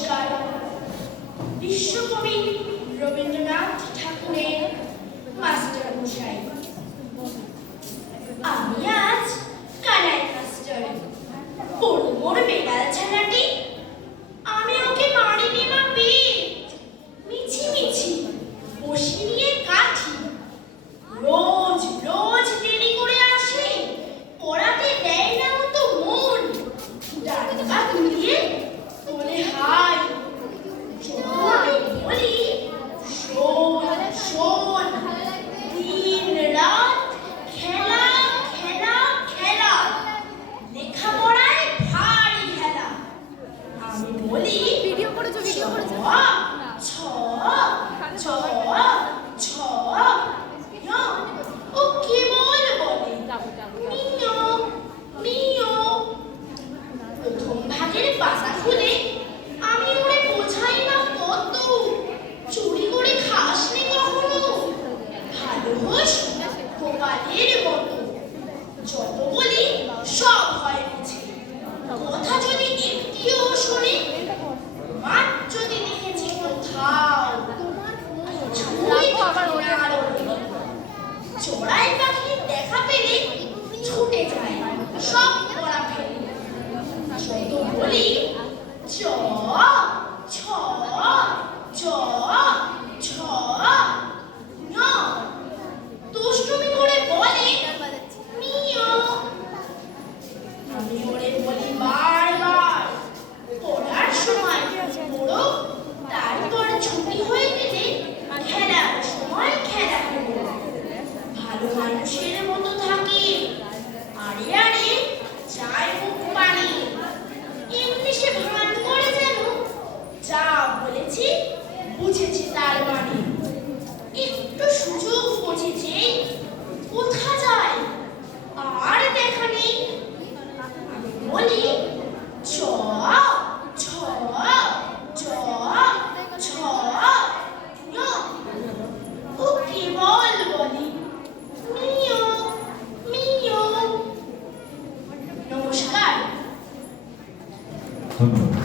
নমস্কার। বিশ্বকবি রবীন্দ্রনাথ ঠাকুরের মাস্টার মশাই, আমি আজ কানাই মাস্টার। বড় বড় বেড়াল ছানাটি, আমি ওকে মারিনি মা পেট, মিছি মিছি বসি নিয়ে কাঠি। রোজ রোজ দেরি করে আসে, পড়াতে দেয় না ও তো মন। ডাক্কা তুলিয়ে বলে হাই, বলি শোন শোন, দিন রাত খেলা খেলা খেলা, লেখাপড়ায় ভারী খেলা। আমি বলি ভিডিও করেছো ছ ছ ছ ছ, ও কেবল বলে মিও মিও। প্রথম ভাগের পাতা খুলে আমি ওরে বোঝাই না কত, চুরি করে খাস নি কখনো, ভালো হোস গোপালের মতো। যত বলি সব হয় বুঝি, কথা যদি একটিও শোনে, মাঠ যদি দেখেছি কোথাও, চড়াই পাখির দেখা পেলে ছুটে যায় সব পড়া ফেলে। যত বলি চ ছ চ ছ, ন দুষ্টুমি করে বলে মিও। আমি ওরে বলি বারবার, পড়ার সময় পড়ো, তারপর ছুটি হয়ে গেলে খেলার সময় খেলা করো। ভালো মানুষের মতো থাকি, আরে আরে চায় মুখ পানি। এমনি সে ভান করে যেন যা বলেছি বুঝেছি তার মানে। একটু সুযোগ বুঝেছে, কোথা যায় আর দেখা নেই। আমি বলি চ ছ চ ছ, ন ও কেবল বলি মিও মিও। নমস্কার। ধন্যবাদ।